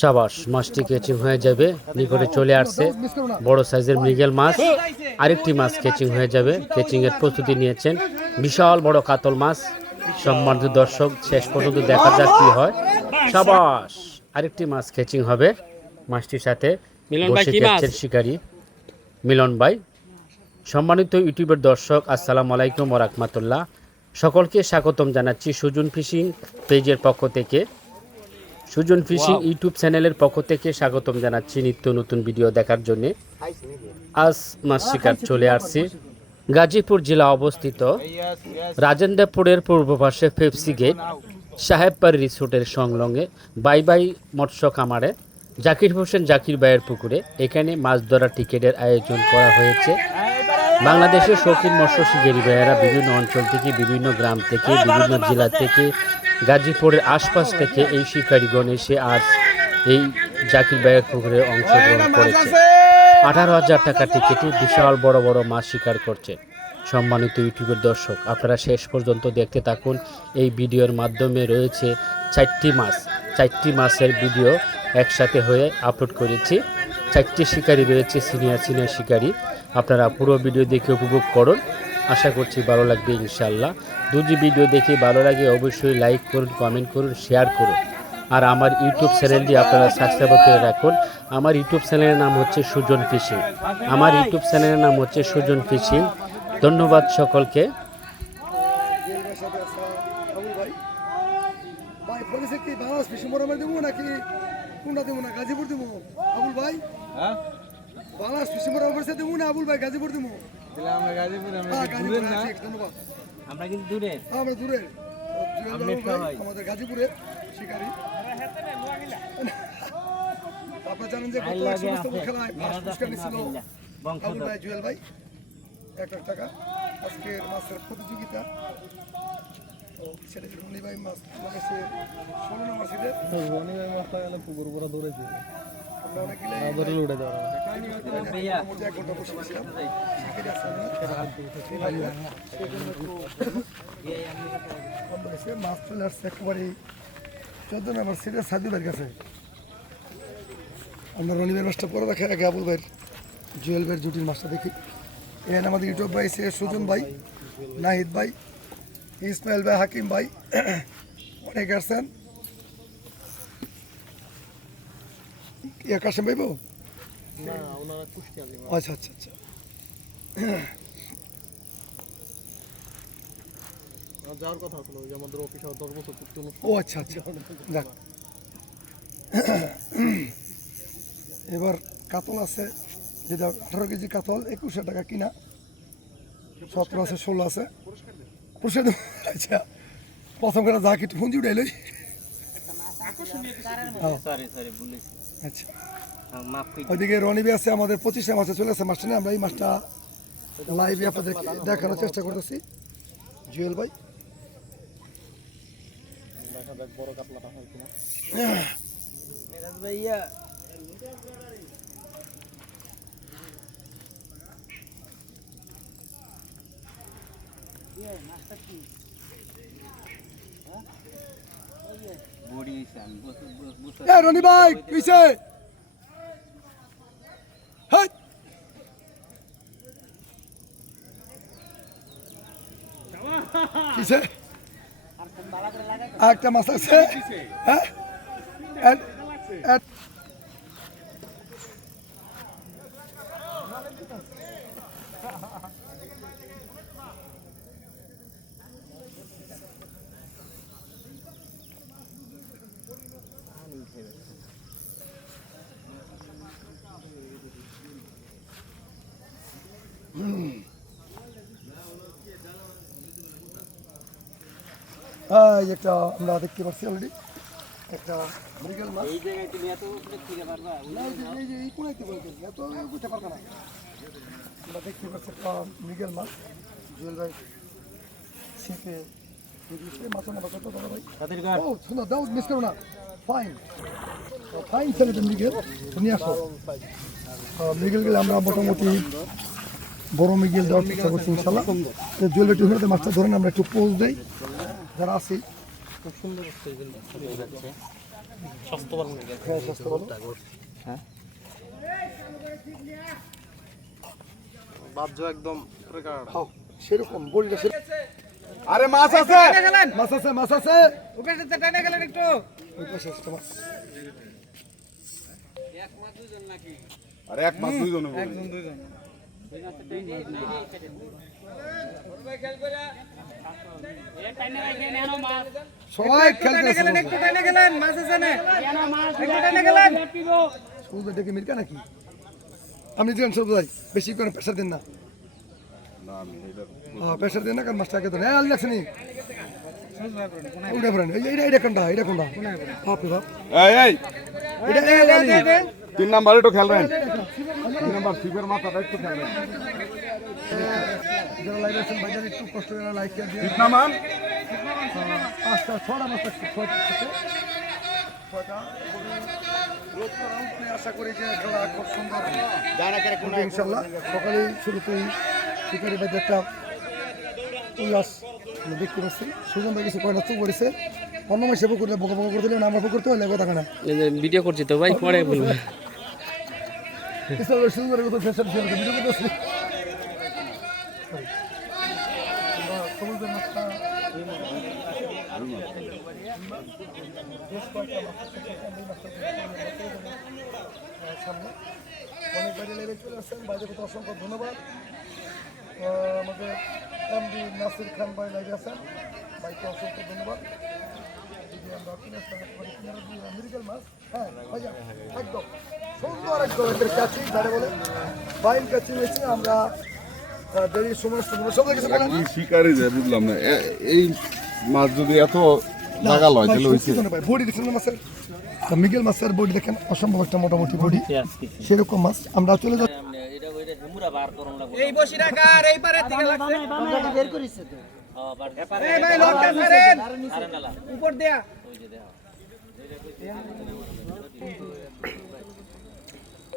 সাবাস মাছটি কেচিং হয়ে যাবে নিকটে চলে আসছে। বড় সাইজের মৃগেল মাছ আরেকটি মাছ কেচিং হয়ে যাবে। কেচিং এর প্রস্তুতি নিয়েছেন বিশাল বড় কাতল মাছ। সম্মানিত দর্শক শেষ পর্যন্ত দেখা যাক কি হয়। সাবাস আরেকটি মাছ কেচিং হবে। মাছটির সাথে বসে? শিকারী মিলন ভাই। সম্মানিত ইউটিউবের দর্শক আসসালামু আলাইকুম ওরহমতুল্লাহ সকলকে স্বাগতম জানাচ্ছি সুজন ফিশিং পেজের পক্ষ থেকে। সুজন ফিশিং ইউটিউব চ্যানেলের পক্ষ থেকে স্বাগতম জানাচ্ছি নিত্য নতুন ভিডিও দেখার জন্য। আজ মাছ শিকার চলে আসছি। গাজীপুর জেলা অবস্থিত রাজেন্দ্রপুরের পূর্ব পাশে ফেপসি গেট সাহেবপাড়ি রিসোর্টের সংলগ্নে বাই বাই মৎস্য খামারে জাকির হোসেন জাকির ভাইয়ের পুকুরে এখানে মাছ ধরার টিকিটের আয়োজন করা হয়েছে। বাংলাদেশের শৌখিন মৎস্য শিকারী ভাইয়েরা বিভিন্ন অঞ্চল থেকে বিভিন্ন গ্রাম থেকে বিভিন্ন জেলা থেকে গাজীপুরের আশপাশ থেকে এই শিকারীগণ এসে আজ এই জাকির ভাইয়ের পুকুরে অংশগ্রহণ করেছে। আঠারো হাজার টাকা টিকিটে বিশাল বড় বড় মাছ শিকার করছে। সম্মানিত ইউটিউবের দর্শক, আপনারা শেষ পর্যন্ত দেখতে থাকুন। এই ভিডিওর মাধ্যমে রয়েছে চারটি মাছ। চারটি মাছের ভিডিও একসাথে হয়ে আপলোড করেছি। চারটি শিকারী রয়েছে, সিনিয়র সিনিয়র শিকারী। আপনারা পুরো ভিডিও দেখে উপভোগ করুন। আশা করছি ভালো লাগবে ইনশাল্লাহ দুটি ভিডিও দেখে ভালো লাগে অবশ্যই লাইক করুন কমেন্ট করুন শেয়ার করুন। আর আমার ইউটিউব চ্যানেলটি আপনারা সাবস্ক্রাইব করে রাখুন। আমার ইউটিউব চ্যানেলের নাম হচ্ছে সুজন ফিশিং। আমার ইউটিউব চ্যানেলের নাম হচ্ছে সুজন ফিশিং। ধন্যবাদ সকলকে। সাথে আবুল ভাই বলেছে কি বাংলাদেশ ফিশিং মোড়ে দেবো নাকি কোনটা দেবো না গাজীপুর দেবো? আবুল ভাই? বাংলাদেশ ফিশিং মোড়ে দেবো না আবুল ভাই গাজীপুর দেবো? হ্যাঁ গাজীপুর ঠিক, ধন্যবাদ আমরা কিন্তু দূরে হ্যাঁ, আমরা দূরের। ভাই। আমাদের গাজীপুরের শিকারী। আপনারা জানেন যে গত এক সমস্ত খেলায় ফার্স্ট পুরস্কার নিয়েছিল আবুল ভাই জুয়েল ভাই এক লাখ টাকা। আজকের মাছের প্রতিযোগিতা। রনি ভাই মাছ লাগাইছে ষোলো নম্বর সিটে মোটামুটি এক ঘণ্টা বসে হয়েছে। মাছ চলে আসছে একেবারে চোদ্দ নম্বর সিটে সাদু ভাইয়ের কাছে আমরা রনিবের মাছটা পরে রাখার আগে আবুল ভাইয়ের জুয়েল ভাইয়ের জুটির মাছটা দেখি এখানে আমাদের ইউটিউব ভাই সে সুজন ভাই নাহিদ ভাই ইসমাইল ভাই হাকিম ভাই অনেক আসছেন ইয়ে কাশেম ভাই বউ আচ্ছা আচ্ছা আচ্ছা। যাওয়ার কথা ছিল যে আমাদের অফিসে দশ বছর চুক্তি ও আচ্ছা আচ্ছা। যাক। এবার কাতল আছে যেটা আঠারো কেজি কাতল একুশশো টাকা কিনা। সতেরো আছে ষোলো আছে। পুরস্কার আচ্ছা প্রথম করে যা কিছু ফোন উঠাইল সরি আচ্ছা। মাফ করে ওইদিকে রনিবি আছে আমাদের পঁচিশে মাসে চলে আসে মাছটা নিয়ে আমরা এই মাছটা লাইভে আপনাদেরকে দেখানোর চেষ্টা করতেছি। জুয়েল ভাই। হয় মেরাজ এ রনি ভাই কিসে? কিসে? একটা মাছ আছে। হ্যাঁ? এড- একটা আমরা দেখতে পাচ্ছি অলরেডি একটা মৃগেল মাছ। এই জায়গায় তুমি এত উপরে ফিরে পারবা এই যে- এই কোনাইতে বলতে এত বুঝতে পারবে না। আমরা দেখতে পাচ্ছি একটা মৃগেল মাছ। জুয়েল ভাই ছিপে মাছ না বাচ্চা দাদা ভাই? তাদের ঘর ও সুন্দর দাও মিস করো না। ফাইন ফাইন ছেলেটা মৃগেল তো নিয়ে আসো। মৃগেল গেলে আমরা মোটামুটি বড় মৃগেল দেওয়ার চেষ্টা করছি ইনশাল্লাহ জুয়েল ভাই মাছটা ধরেন আমরা একটু পোজ দেই। যারা আছি খুব সুন্দর হয়ে যাচ্ছে স্বাস্থ্য হ্যাঁ। ভালো একদম প্রকার সেরকম বডিটা আরে মাছ আছে! মাছ আছে মাছ আছে! ওকে টানে গেলেন একটু। আরে এক মাছ দুইজন। সবাই খেলতে একটু গেলেন একটু গেলেন। ডেকে মির্কা নাকি? আপনি ভাই বেশি করে প্রেশার দেন না। হ্যাঁ প্রেশার দেন না কারণ তো হ্যাঁ লাগছে নি তিন নাম্বার একটু খেল রেন তিন নাম্বার সিপের মাথাটা একটু খেল যারা লাইভ আছেন বাজারে একটু কষ্ট করে লাইক দিয়ে দিন। ঠিক না পাঁচটা ছটা মাছ থাকছে ছয়টা থেকে। ছয়টা রোদ করা উঠলে আশা করি যে খেলা খুব সুন্দর ইনশাল্লাহ সকালে শুরুতেই শিকারি বাজার একটা উল্লাস দেখতে পাচ্ছি। সুজন ভাই কিছু কয়না চুপ করেছে? অন্য মাসে পুকুরে বোকা বোকা করে দিলে আমরা পুকুর তো হলে কথা না। ভিডিও করছি তো ভাই পরে বলব সুজন ভাই কত ফেসার ছিল ভিডিও করতেছি সমুদ্রের মাছটা বেশ কয়েকটা মাছ থেকে আমরা এই মাছটা সামনে অনেক বাইরে লেগে চলে আসছেন বাইরে কত অসংখ্য ধন্যবাদ আমাদের এমডি নাসির খান ভাই লাইভে আছেন ভাইকে অসংখ্য ধন্যবাদ যদি আমরা হ্যাঁ একদম সুন্দর এদের কাছে যারা বলে বাইন কাছে রয়েছে আমরা দেরি সময় সময় সব কিছু বলেন। শিকারি যায় বুঝলাম না। এই মাছ যদি এত লাগাল হয় তাহলে হয়েছে? বডি দেখছেন না মাছের? মিগেল মাছের বডি দেখেন অসম্ভব একটা মোটামুটি বডি। সেরকম মাছ। আমরা চলে যাচ্ছি। এই বসি রাখার এই পারে থেকে লাগছে। এই ভাই লকটা ছাড়েন উপর দেয়া।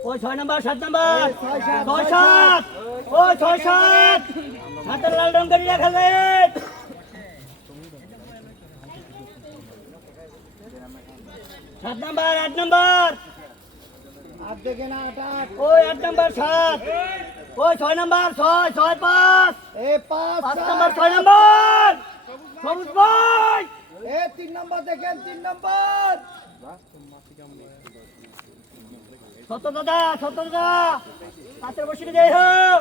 ওই ছয় নাম্বার সাত নাম্বার। ছয় সাত ও ছয় সাত। হাতের লাল রঙ গাড়ি রাখালেন সাত নাম্বার আট নাম্বার। ওই আট নাম্বার সাত। ওই ছয় নাম্বার ছয় ছয় পাঁচ। পাঁচ নাম্বার ছয় নাম্বার। সবুজ ভাই তিন নম্বর দেখেন তিন নম্বর। সত্য দাদা সত্য দাদা। হাতের বসে যাই হোক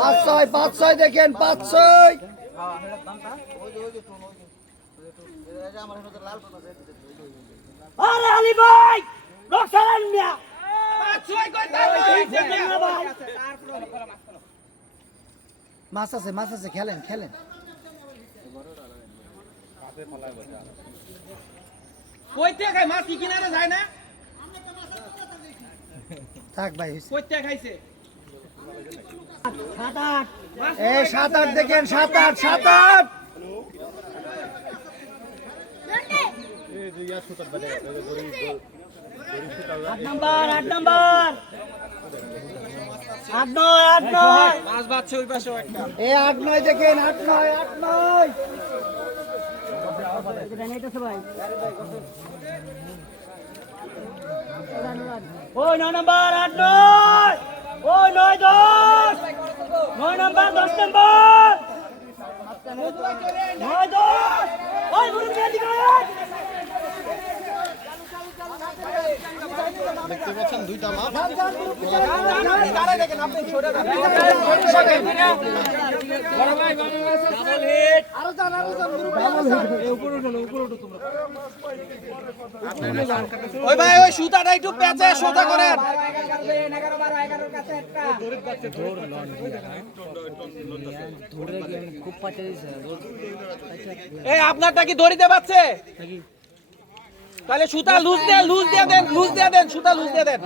পাঁচ ছয় পাঁচ ছয় দেখেন পাঁচ ছয় আরে আলী ভাই রক্সালান মিয়া। ছয় কয় ভাই। মাছ আছে মাছ আছে খেলেন খেলেন। কইতে খাই মাছ কি কিনারে যায় না? থাক ভাই কইতে খাইছে। সাত আট। এ সাত আট দেখেন সাত আট সাত আট। আট নাম্বার আট নাম্বার। আট নয় আট নয়। মাছ বাচ্ছে ওই পাশে একটা এ আট নয় দেখেন আট নয় আট নয়। ওই নয় নম্বর, আট নয়। ওই নয় দশ। নয় নম্বর, দশ নম্বর। নয় দশ। ওই বুড়ি মেয়ে দিকে আয়। দেখতে পাচ্ছেন দুইটা মাছ ওই সুতাটা একটু এই আপনারটা কি দড়িতে পাচ্ছে তাহলে সুতা লুজ দিয়ে লুজ দিয়ে দেন, লুজ দিয়ে দেন, সুতা লুজ দিয়ে দেন।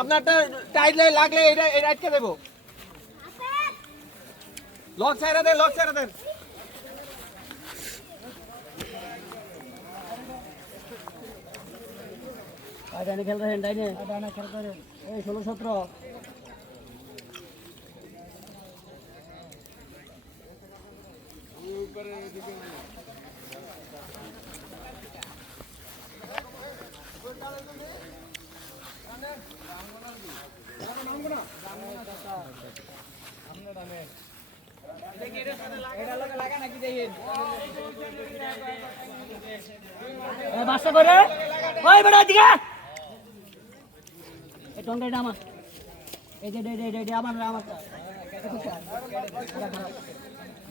আপনারটা টাইট লাগলে এটা এটা আটকে দেবো। লক ছাইরা দেন, লক ছাইরা দেন। খেলতে হেন ডাইনে ডাইনে খেলতে এই ষোলো সতেরো। বাসা করে। ওই বেটা দিকে এই টঙ্কা এটা আমার এই যে আমার আমার।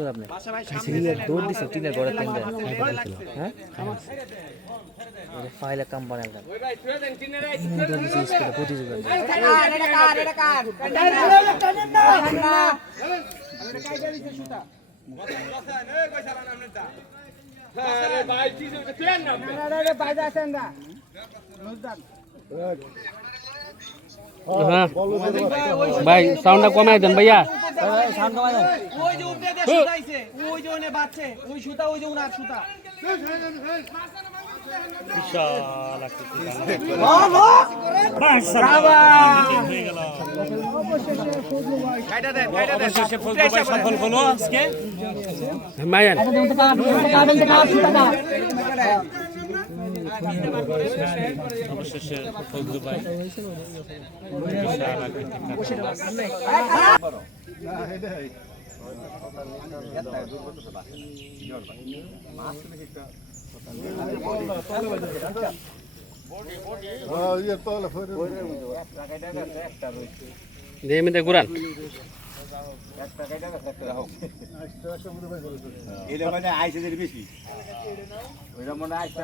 নামা নামা ভাই চিৎকা চিৎকা চিৎকা ভাই চিৎকা চিৎকা দিতে পারছে ভাই যাবে সামনে কেমনে দুধটা হয়েছেন দুধটা কি আপনি দুধ দিছে টিনের ঘরে তেন্দে হ্যাঁ ফাইলে কাম বানাইলাম দুধ দিছে স্কুলে পঁচিশ হাজার হ্যাঁ। ভাই সাউন্ডটা কমাই দেন ভাইয়া। ওই মায়ান দিয়ে মিতে ঘুরান এটা মানে আইসে বেশি। ওইটা মানে আইসে